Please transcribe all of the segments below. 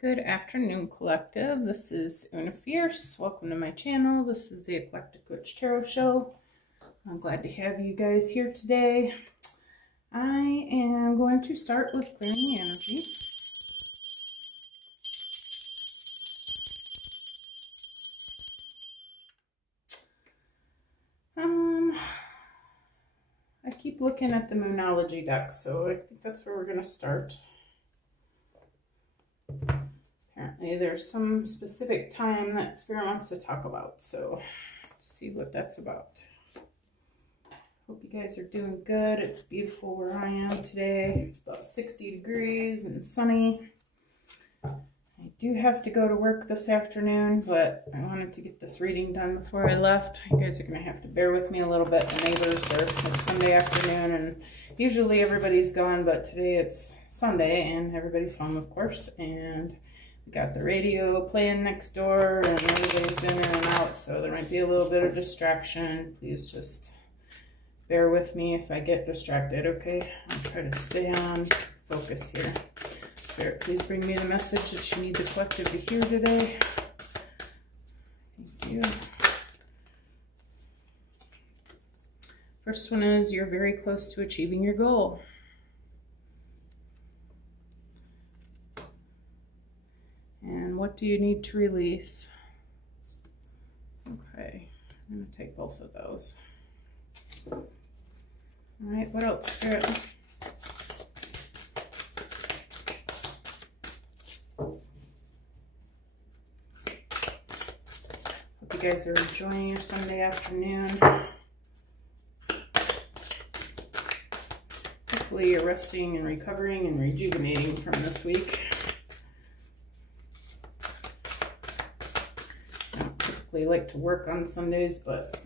Good afternoon, collective. This is Una Fierce. Welcome to my channel. This is the Eclectic Witch Tarot Show. I'm glad to have you guys here today. I am going to start with clearing the energy. I keep looking at the Moonology deck, so I think that's where we're going to start. Apparently there's some specific time that Spirit wants to talk about, so let's see what that's about. Hope you guys are doing good. It's beautiful where I am today. It's about 60 degrees and sunny. I do have to go to work this afternoon, but I wanted to get this reading done before I left. You guys are going to have to bear with me a little bit. The neighbors it's Sunday afternoon, and usually everybody's gone, but today it's Sunday, and everybody's home, of course, and we got the radio playing next door, and everybody's been in and out, so there might be a little bit of distraction. Please just bear with me if I get distracted, okay? I'll try to stay on focus here. Spirit, please bring me the message that you need the collective to hear today. Thank you. First one is, you're very close to achieving your goal. And what do you need to release? Okay, I'm going to take both of those. All right, what else, Spirit? Hope you guys are enjoying your Sunday afternoon. Hopefully you're resting and recovering and rejuvenating from this week. I don't typically like to work on Sundays, but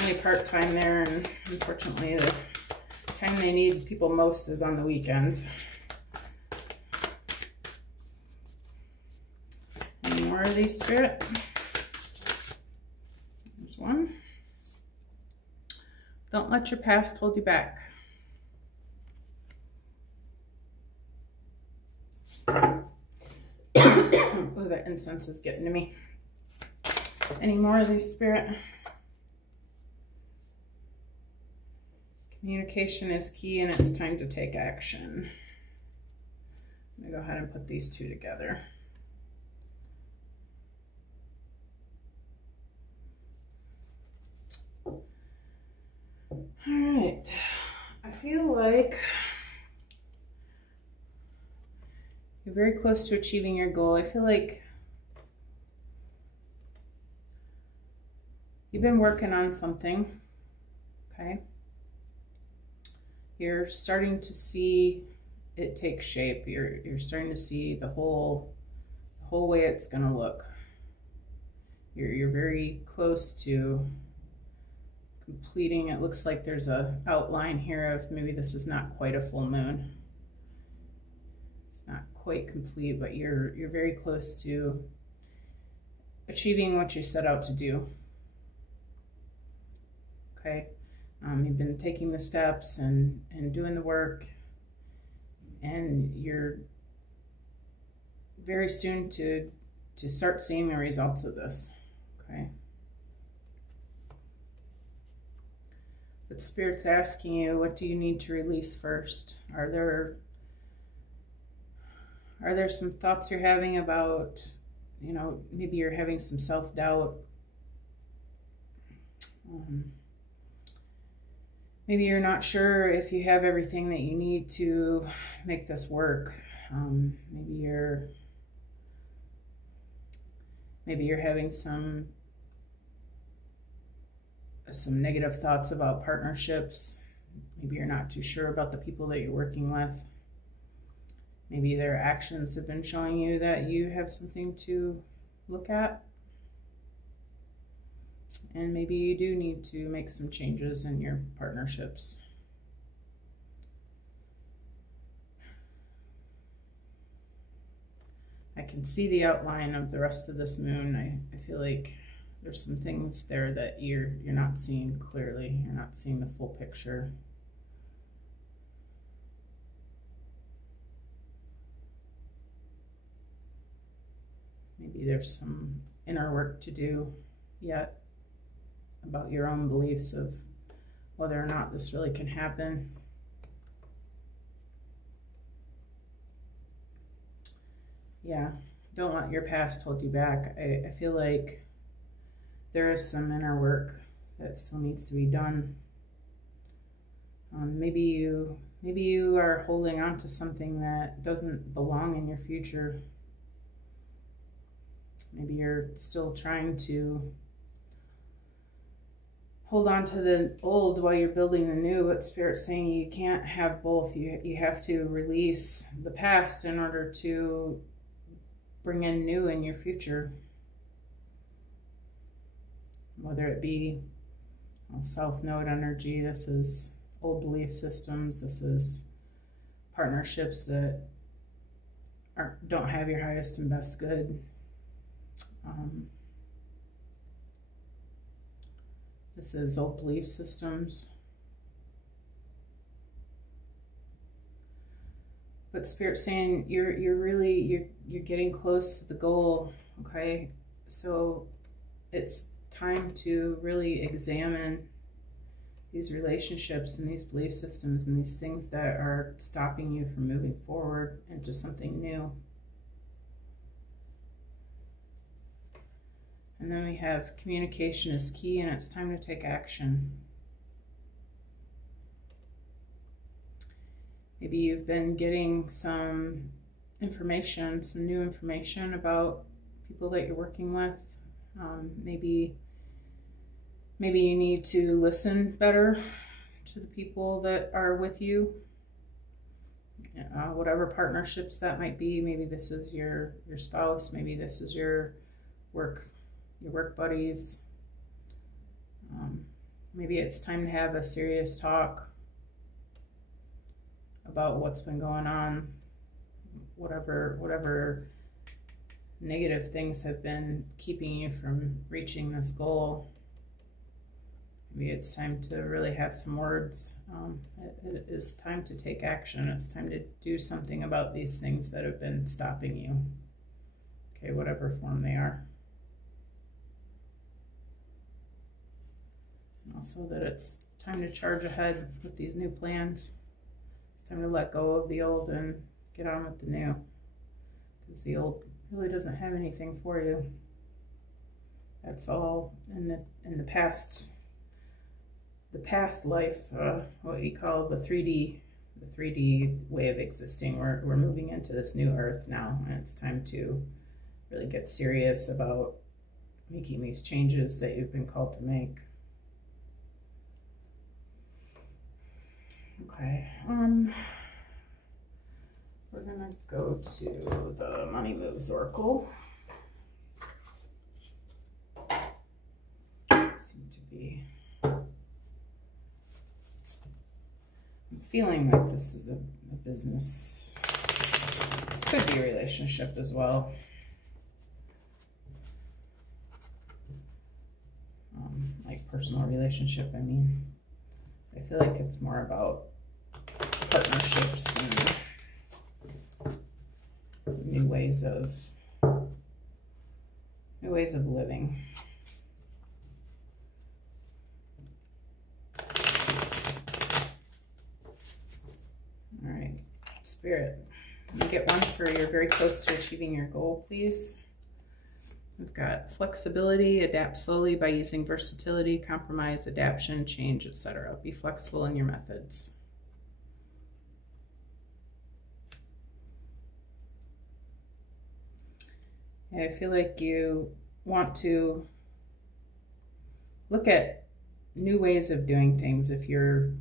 only part-time there, and unfortunately the time they need people most is on the weekends. Any more of these, Spirit? There's one. Don't let your past hold you back. Oh, that incense is getting to me. Any more of these, Spirit? Communication is key, and it's time to take action. I'm going to go ahead and put these two together. All right. I feel like you're very close to achieving your goal. I feel like you've been working on something, okay? You're starting to see it take shape. You're starting to see the whole way it's gonna look. You're very close to completing. It looks like there's a outline here of maybe this is not quite a full moon. It's not quite complete, but you're very close to achieving what you set out to do. Okay. You've been taking the steps and doing the work, and you're very soon to start seeing the results of this, okay? But Spirit's asking you, what do you need to release first? Are there some thoughts you're having about, you know, maybe you're having some self-doubt? Maybe you're not sure if you have everything that you need to make this work. Maybe you're having some negative thoughts about partnerships. Maybe you're not too sure about the people that you're working with. Maybe their actions have been showing you that you have something to look at. And maybe you do need to make some changes in your partnerships. I can see the outline of the rest of this moon. I feel like there's some things there that you're not seeing clearly. You're not seeing the full picture. Maybe there's some inner work to do yet about your own beliefs of whether or not this really can happen. Yeah, don't let your past hold you back. I feel like there is some inner work that still needs to be done. Maybe you are holding on to something that doesn't belong in your future. Maybe you're still trying to hold on to the old while you're building the new, but Spirit's saying you can't have both. You have to release the past in order to bring in new in your future. Whether it be South Node energy, this is old belief systems, this is partnerships that don't have your highest and best good. This is old belief systems. But Spirit's saying you're getting close to the goal, okay? So it's time to really examine these relationships and these belief systems and these things that are stopping you from moving forward into something new. And then we have communication is key, and it's time to take action. Maybe you've been getting some information, some new information about people that you're working with. Maybe you need to listen better to the people that are with you. Whatever partnerships that might be. Maybe this is your spouse. Maybe this is your work buddies. Maybe it's time to have a serious talk about what's been going on, whatever negative things have been keeping you from reaching this goal. Maybe it's time to really have some words. It is time to take action. It's time to do something about these things that have been stopping you. Okay, whatever form they are. Also that it's time to charge ahead with these new plans. It's time to let go of the old and get on with the new, because the old really doesn't have anything for you. That's all in the past life, what you call the 3D way of existing. We're moving into this new earth now, and it's time to really get serious about making these changes that you've been called to make. Okay, we're gonna go to the Money Moves Oracle. Seem to be, I'm feeling like this is a business. This could be a relationship as well. Like personal relationship, I mean. I feel like it's more about partnerships and new ways of living. All right, Spirit, let me get one for you're very close to achieving your goal, please. We've got flexibility, adapt slowly by using versatility, compromise, adaptation, change, etc. Be flexible in your methods. I feel like you want to look at new ways of doing things. If you're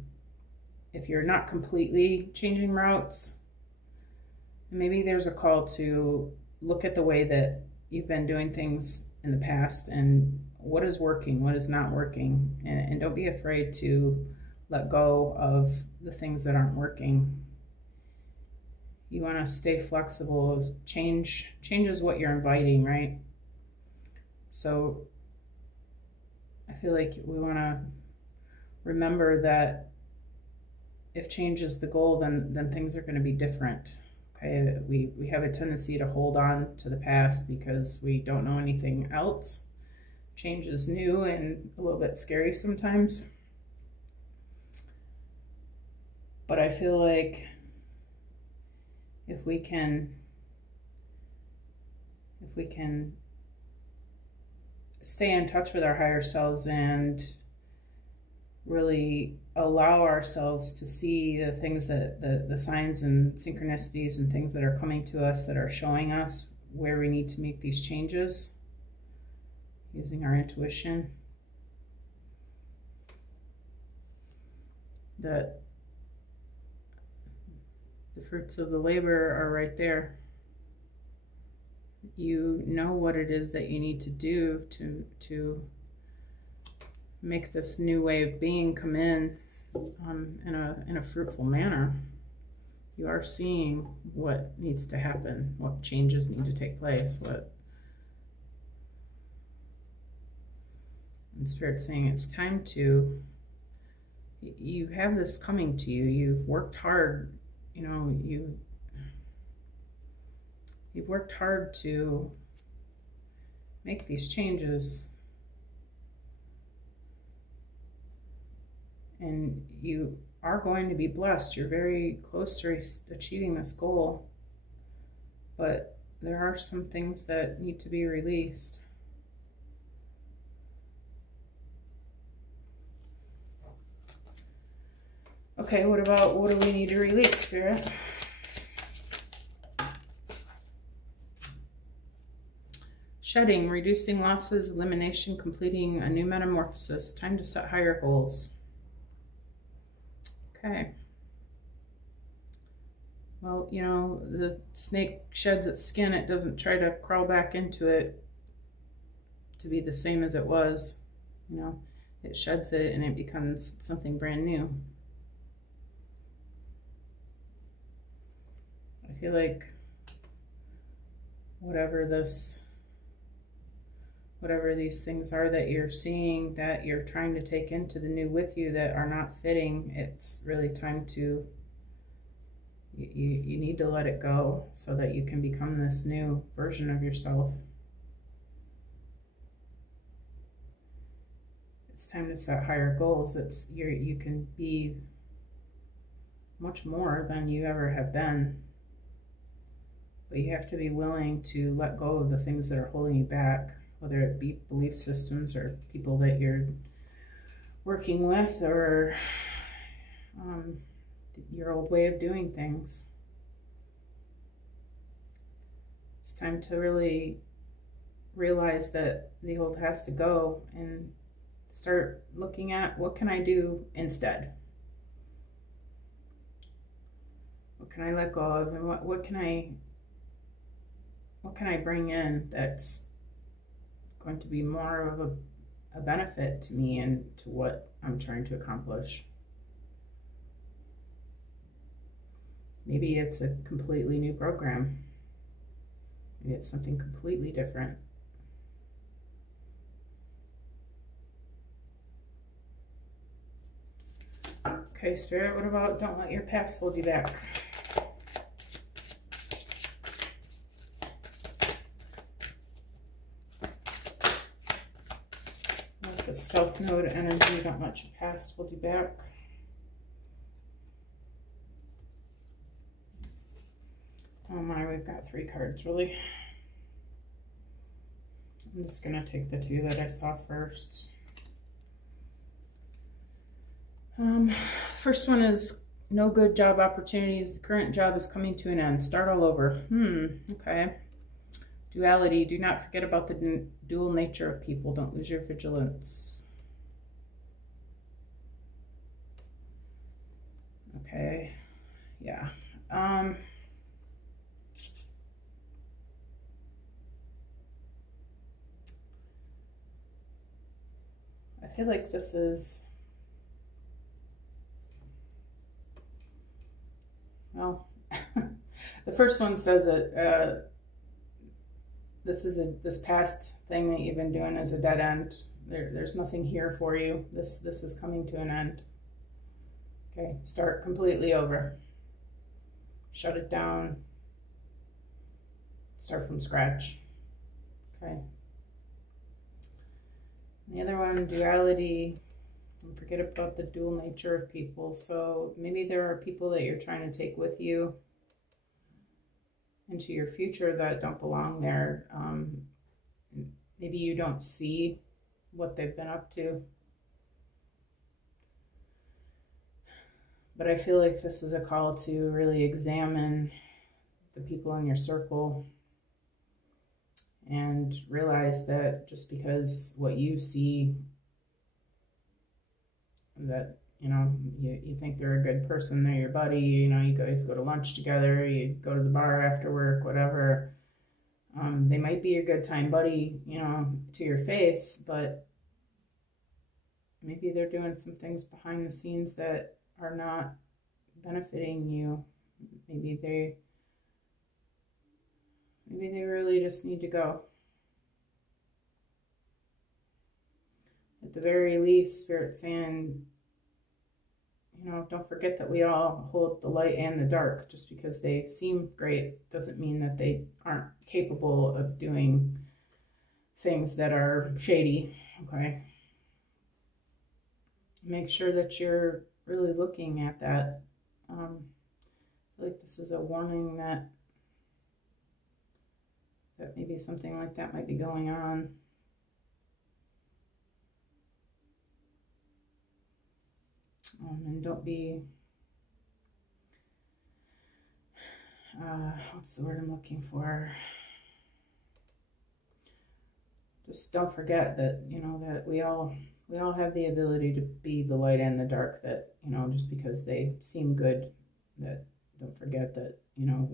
not completely changing routes, maybe there's a call to look at the way that you've been doing things in the past and what is working, what is not working, and don't be afraid to let go of the things that aren't working. You want to stay flexible. Change is what you're inviting, right? So I feel like we want to remember that if change is the goal, then things are going to be different. Okay, we have a tendency to hold on to the past because we don't know anything else. Change is new and a little bit scary sometimes. But I feel like if we can stay in touch with our higher selves and really allow ourselves to see the things that the signs and synchronicities and things that are coming to us that are showing us where we need to make these changes using our intuition, that the fruits of the labor are right there. You know what it is that you need to do to make this new way of being come in a fruitful manner. You are seeing what needs to happen, what changes need to take place, and Spirit's saying it's time to, you have this coming to you. You've worked hard, you know, you've worked hard to make these changes. And you are going to be blessed. You're very close to achieving this goal. But there are some things that need to be released. Okay, what do we need to release, Spirit? Shedding, reducing losses, elimination, completing a new metamorphosis. Time to set higher goals. Okay. Well, you know, the snake sheds its skin. It doesn't try to crawl back into it to be the same as it was. You know, it sheds it and it becomes something brand new. I feel like whatever these things are that you're seeing, that you're trying to take into the new with you that are not fitting, it's really time to, you need to let it go so that you can become this new version of yourself. It's time to set higher goals. You can be much more than you ever have been. But you have to be willing to let go of the things that are holding you back, whether it be belief systems or people that you're working with, or your old way of doing things. It's time to really realize that the old has to go and start looking at, what can I do instead? What can I let go of, and what can I bring in that's going to be more of a benefit to me and to what I'm trying to accomplish? Maybe it's a completely new program. Maybe it's something completely different. Okay, Spirit, what about don't let your past hold you back? The South Node energy, don't let your past hold you back. Oh my, we've got 3 cards, really. I'm just gonna take the 2 that I saw first. First one is no good job opportunities. The current job is coming to an end. Start all over. Okay. Duality, do not forget about the dual nature of people. Don't lose your vigilance. Okay, yeah. I feel like this is, well, the first one says that this past thing that you've been doing is a dead end. There's nothing here for you. This is coming to an end. Okay, start completely over. Shut it down. start from scratch. Okay. The other one, duality. And forget about the dual nature of people. So maybe there are people that you're trying to take with you into your future that don't belong there. Maybe you don't see what they've been up to. But I feel like this is a call to really examine the people in your circle and realize that just because what you see, that, you know, you think they're a good person, they're your buddy, you know, you guys go to lunch together, you go to the bar after work, whatever. They might be a good time buddy, you know, to your face, but maybe they're doing some things behind the scenes that are not benefiting you. Maybe they really just need to go. At the very least, Spirit's saying, you know, don't forget that we all hold the light and the dark. Just because they seem great doesn't mean that they aren't capable of doing things that are shady, okay? Make sure that you're really looking at that. I feel like this is a warning that maybe something like that might be going on. And don't be, what's the word I'm looking for? Just don't forget that, you know, that we all have the ability to be the light and the dark, that, you know, just because they seem good, that don't forget that, you know,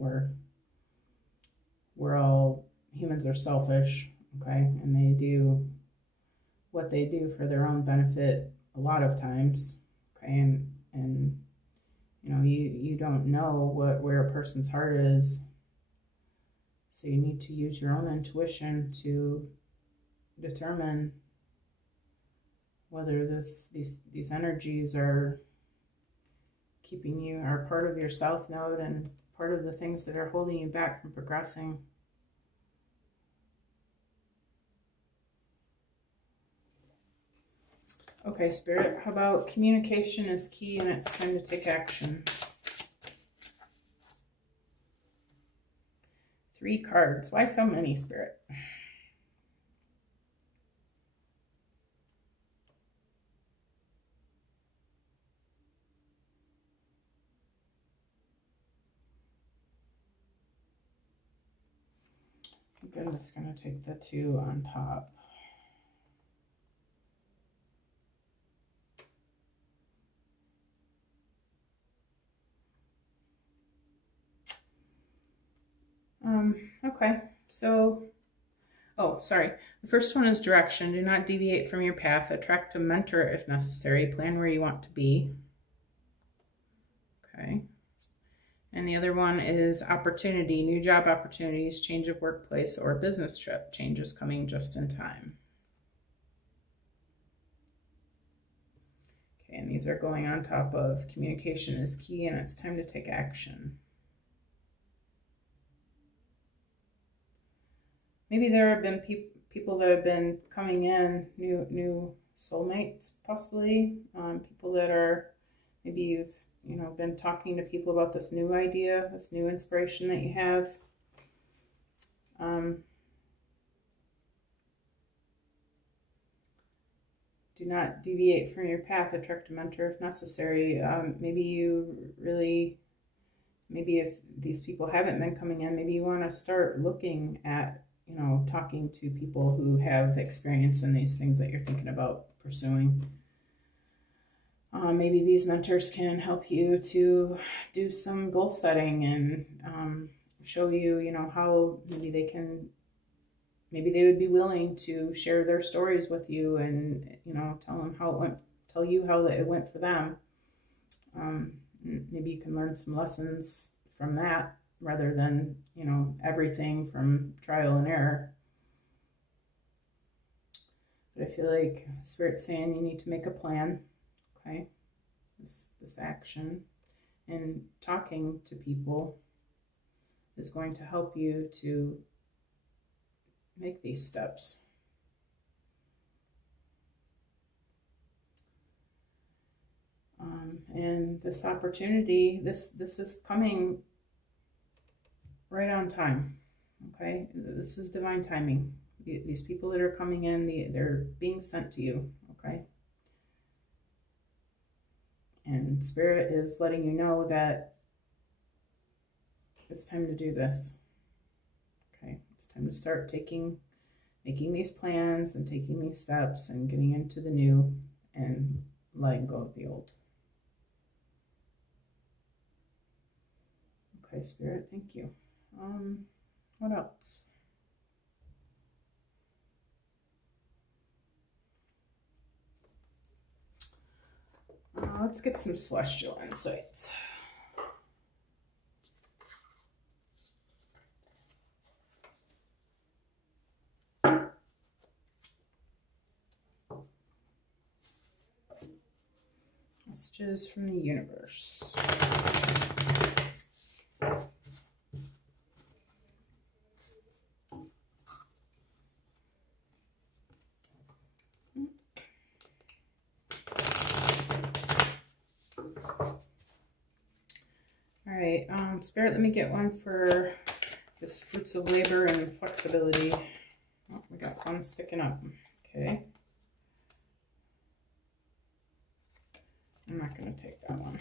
we're all, humans are selfish, okay? And they do what they do for their own benefit a lot of times, okay? And you know, you don't know where a person's heart is. So you need to use your own intuition to determine whether these energies are keeping you, are part of your south node and part of the things that are holding you back from progressing. Okay, Spirit, how about communication is key and it's time to take action? 3 cards. Why so many, Spirit? I think I'm just going to take the 2 on top. Okay, so, oh, sorry. The first one is direction. Do not deviate from your path. Attract a mentor if necessary. Plan where you want to be. Okay. And the other one is opportunity. New job opportunities, change of workplace, or business trip. Changes coming just in time. Okay, and these are going on top of communication is key and it's time to take action. Maybe there have been people that have been coming in, new soulmates, possibly. People that are, maybe you've, you know, been talking to people about this new idea, this new inspiration that you have. Do not deviate from your path. Attract a mentor if necessary. Maybe you really, maybe if these people haven't been coming in, maybe you want to start looking at, you know, talking to people who have experience in these things that you're thinking about pursuing. Maybe these mentors can help you to do some goal setting and show you, you know, how maybe they would be willing to share their stories with you and, you know, tell you how it went for them. Maybe you can learn some lessons from that, rather than, you know, everything from trial and error. But I feel like Spirit's saying you need to make a plan, okay? This action and talking to people is going to help you to make these steps. And this opportunity, this is coming right on time, okay? This is divine timing. These people that are coming in, they're being sent to you, okay? And Spirit is letting you know that it's time to do this, okay? It's time to start making these plans and taking these steps and getting into the new and letting go of the old. Okay, Spirit, thank you. What else? Let's get some celestial insights. Messages from the universe. All right, Spirit, let me get one for this fruits of labor and flexibility. Oh, we got one sticking up. Okay. I'm not going to take that one.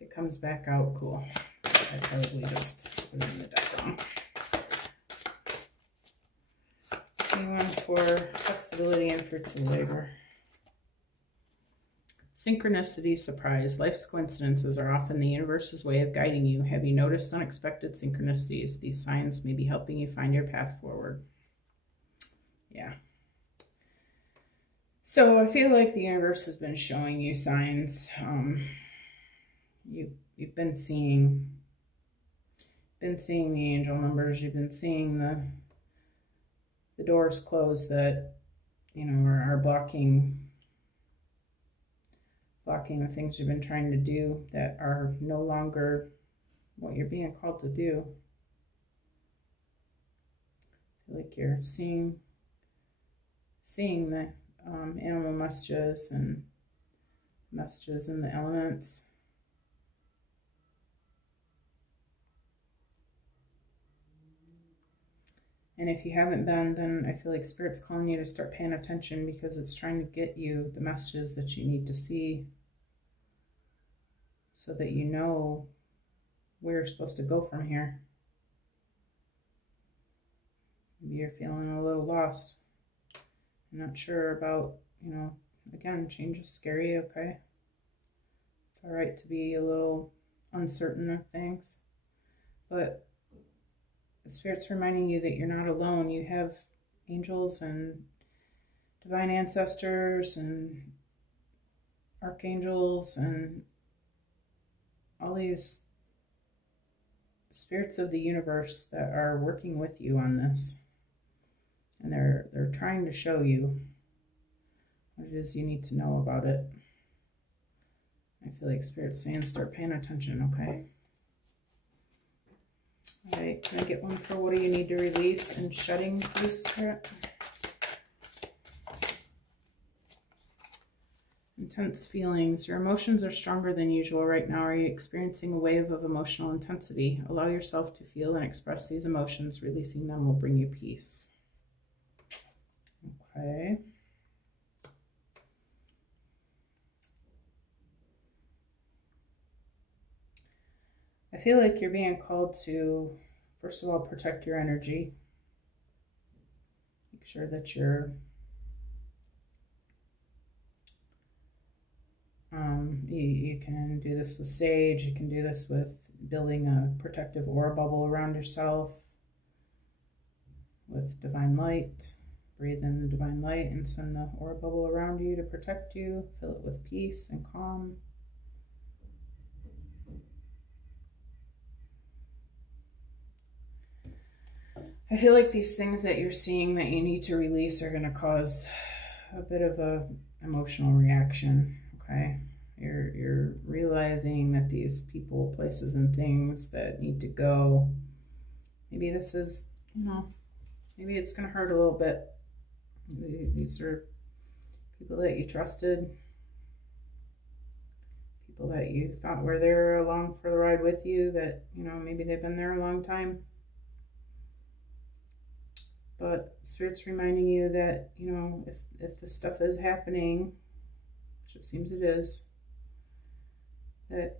If it comes back out, cool. I probably just put it in the deck wrong. One for flexibility and fruits of labor. Synchronicity, surprise. Life's coincidences are often the universe's way of guiding you. Have you noticed unexpected synchronicities? These signs may be helping you find your path forward. Yeah. So I feel like the universe has been showing you signs. You've been seeing the angel numbers. You've been seeing the doors closed that, you know, are blocking the things you've been trying to do that are no longer what you're being called to do. I feel like you're seeing the animal messages and messages in the elements. And if you haven't been, then I feel like Spirit's calling you to start paying attention, because it's trying to get you the messages that you need to see so that you know where you're supposed to go from here. Maybe you're feeling a little lost. I'm not sure about, you know, again, change is scary, okay? It's all right to be a little uncertain of things, but the Spirit's reminding you that you're not alone. You have angels and divine ancestors and archangels and all these spirits of the universe that are working with you on this. And they're trying to show you what it is you need to know about it. I feel like Spirit's saying start paying attention, okay? All right, can I get one for what do you need to release and shedding, please, Spirit? Intense feelings. Your emotions are stronger than usual right now. Are you experiencing a wave of emotional intensity? Allow yourself to feel and express these emotions. Releasing them will bring you peace. Okay. I feel like you're being called to, first of all, protect your energy. Make sure that you're you can do this with sage. You can do this with building a protective aura bubble around yourself with divine light. Breathe in the divine light and send the aura bubble around you to protect you. Fill it with peace and calm. I feel like these things that you're seeing that you need to release are going to cause a bit of a emotional reaction, okay? You're realizing that these people, places, and things that need to go maybe this is, you know, maybe it's going to hurt a little bit. These are people that you trusted, people that you thought were there along for the ride with you, that, you know, maybe they've been there a long time. But Spirit's reminding you that, you know, if this stuff is happening, which it seems it is, that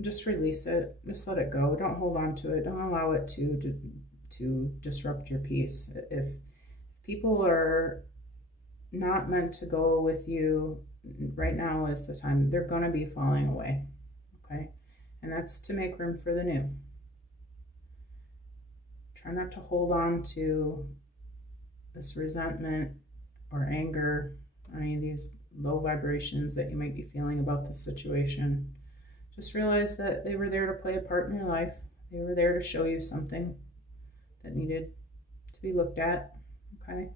just release it. Just let it go. Don't hold on to it. Don't allow it to disrupt your peace. If people are not meant to go with you, right now is the time. They're going to be falling away. Okay? And that's to make room for the new. Try not to hold on to this resentment or anger, or any of these low vibrations that you might be feeling about the situation. Just realize that they were there to play a part in your life. They were there to show you something that needed to be looked at, okay?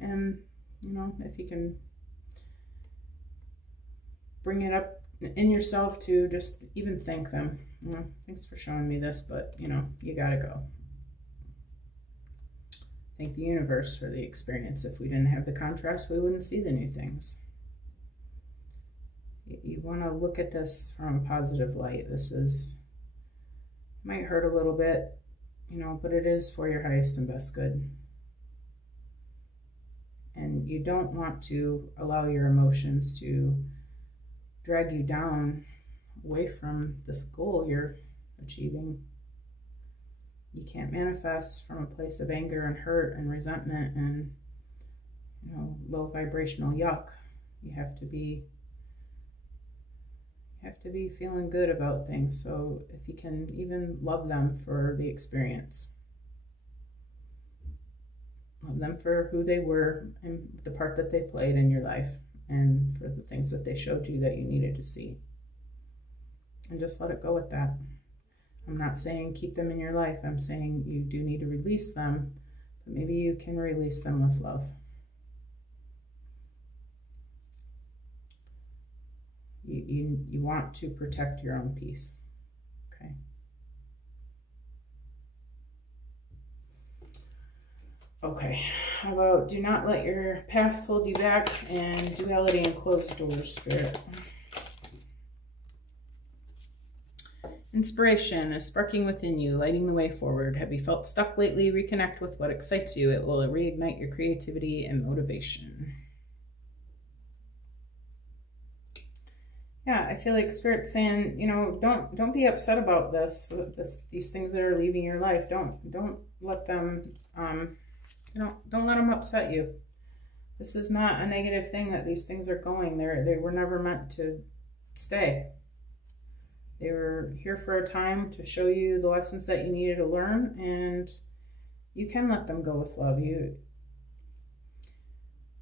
And, you know, if you can bring it up in yourself to just even thank them. You know, thanks for showing me this, but, you know, you gotta go. Thank the universe for the experience. If we didn't have the contrast, we wouldn't see the new things. You want to look at this from a positive light. This might hurt a little bit, you know, but it is for your highest and best good. And you don't want to allow your emotions to drag you down away from this goal you're achieving. You can't manifest from a place of anger and hurt and resentment and, you know, low vibrational yuck. You have to be feeling good about things. So if you can even love them for the experience, love them for who they were and the part that they played in your life, and for the things that they showed you that you needed to see. And just let it go with that. I'm not saying keep them in your life. I'm saying you do need to release them, but maybe you can release them with love. You want to protect your own peace, okay? Okay, how about do not let your past hold you back, and duality and closed doors, Spirit. Inspiration is sparking within you, lighting the way forward. Have you felt stuck lately? Reconnect with what excites you. It will reignite your creativity and motivation. Yeah, I feel like Spirit's saying, you know, don't be upset about these things that are leaving your life. Don't let them don't let them upset you. This is not a negative thing that these things are going. They were never meant to stay. They were here for a time to show you the lessons that you needed to learn, and you can let them go with love. You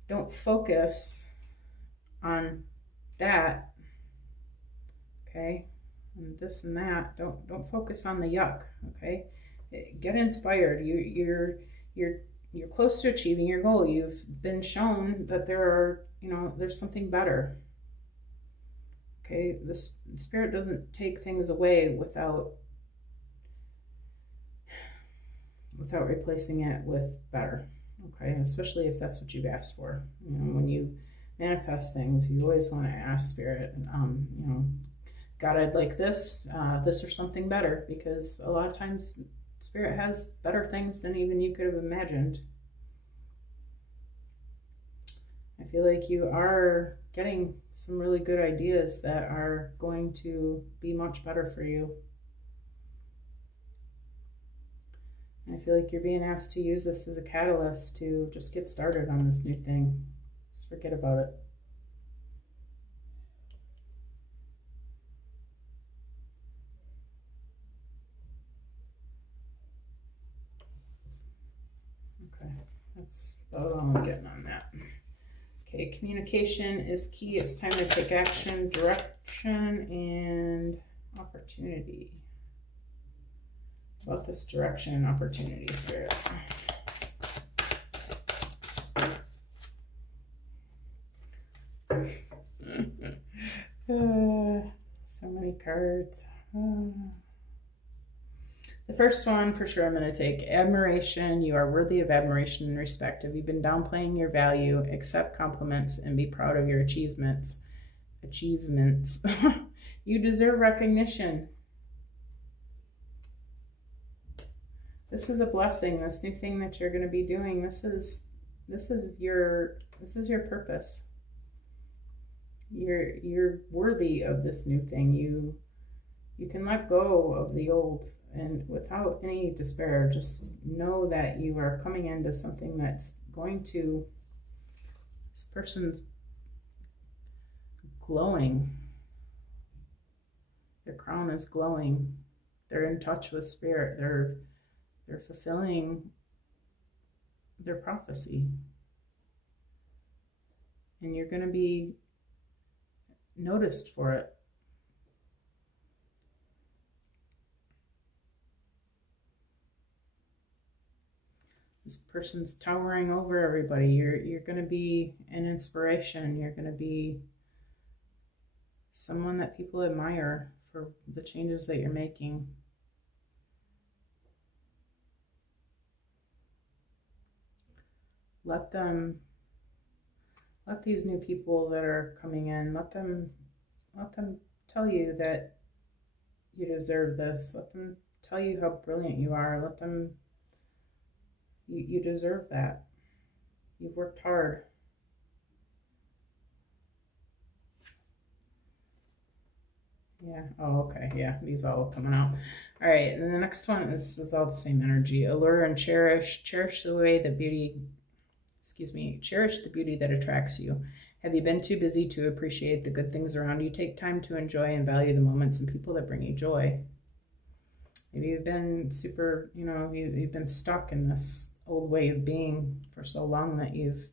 don't focus on that, okay, and this and that. Don't focus on the yuck, okay? Get inspired. You're close to achieving your goal. You've been shown that there's something better. Okay, the Spirit doesn't take things away without replacing it with better. Okay, especially if that's what you've asked for. You know, when you manifest things, you always want to ask Spirit, you know, God, I'd like this or something better, because a lot of times Spirit has better things than even you could have imagined. I feel like you are getting some really good ideas that are going to be much better for you. And I feel like you're being asked to use this as a catalyst to just get started on this new thing. Just forget about it. Okay, that's about all I'm getting on that. Okay, communication is key. It's time to take action, direction, and opportunity. About this direction and opportunity, Spirit. So many cards. The first one for sure I'm going to take admiration. You are worthy of admiration and respect. Have you been downplaying your value? Accept compliments and be proud of your achievements. You deserve recognition. This is a blessing. This new thing that you're going to be doing. This is your purpose. You're worthy of this new thing. You can let go of the old and without any despair. Just know that you are coming into something that's going to, this person's glowing. Their crown is glowing. They're in touch with spirit. They're fulfilling their prophecy. And you're going to be noticed for it. This person's towering over everybody. You're going to be an inspiration. You're going to be someone that people admire for the changes that you're making. Let these new people that are coming in, let them tell you that you deserve this. Let them tell you how brilliant you are. Let them, you deserve that. You've worked hard. Yeah. Oh, okay. Yeah. These all coming out. All right. And the next one, this is all the same energy. Allure and cherish. Cherish the way the beauty, cherish the beauty that attracts you. Have you been too busy to appreciate the good things around you? Take time to enjoy and value the moments and people that bring you joy. Maybe you've been super, you've been stuck in this old way of being for so long that you've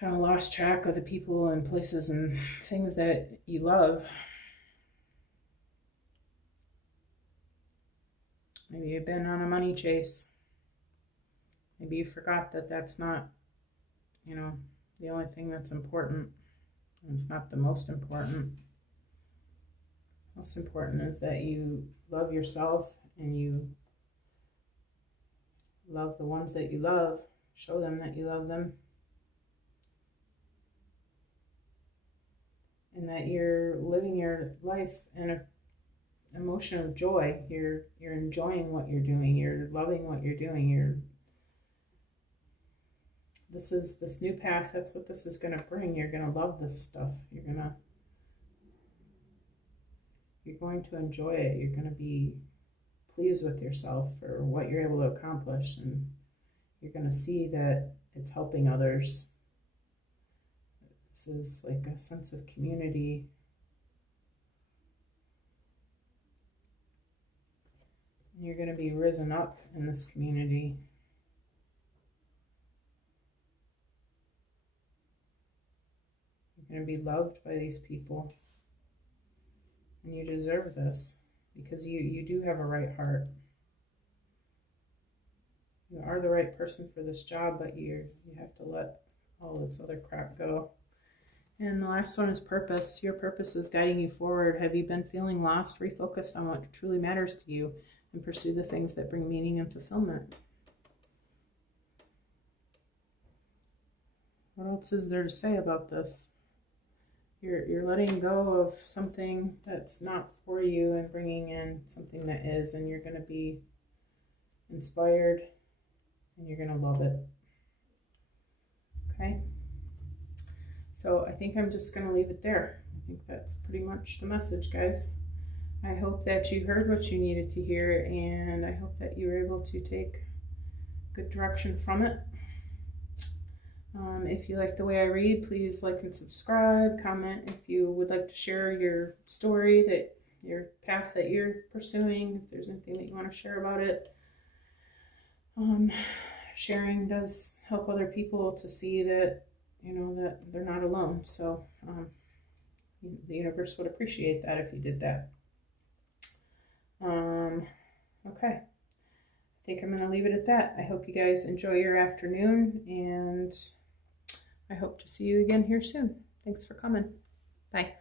kind of lost track of the people and places and things that you love. Maybe you've been on a money chase. Maybe you forgot that that's not, the only thing that's important. And it's not the most important. Most important is that you love yourself and you love the ones that you love. Show them that you love them. And that you're living your life in an emotion of joy. You're enjoying what you're doing. You're loving what you're doing. This new path, that's what this is going to bring. You're going to love this stuff. You're going to enjoy it. You're going to be pleased with yourself for what you're able to accomplish, and you're going to see that it's helping others. This is like a sense of community. And you're going to be risen up in this community. You're going to be loved by these people. And you deserve this because you do have a right heart. You are the right person for this job, but you have to let all this other crap go. And the last one is purpose. Your purpose is guiding you forward. Have you been feeling lost? Refocus on what truly matters to you and pursue the things that bring meaning and fulfillment. What else is there to say about this? You're letting go of something that's not for you and bringing in something that is, and you're going to be inspired and you're going to love it. Okay? So I think I'm just going to leave it there. I think that's pretty much the message, guys. I hope that you heard what you needed to hear, and I hope that you were able to take good direction from it. If you like the way I read, please like and subscribe, comment if you would like to share your story, your path that you're pursuing, if there's anything that you want to share about it. Sharing does help other people to see that, that they're not alone. So the universe would appreciate that if you did that. Okay. I think I'm going to leave it at that. I hope you guys enjoy your afternoon, and I hope to see you again here soon. Thanks for coming. Bye.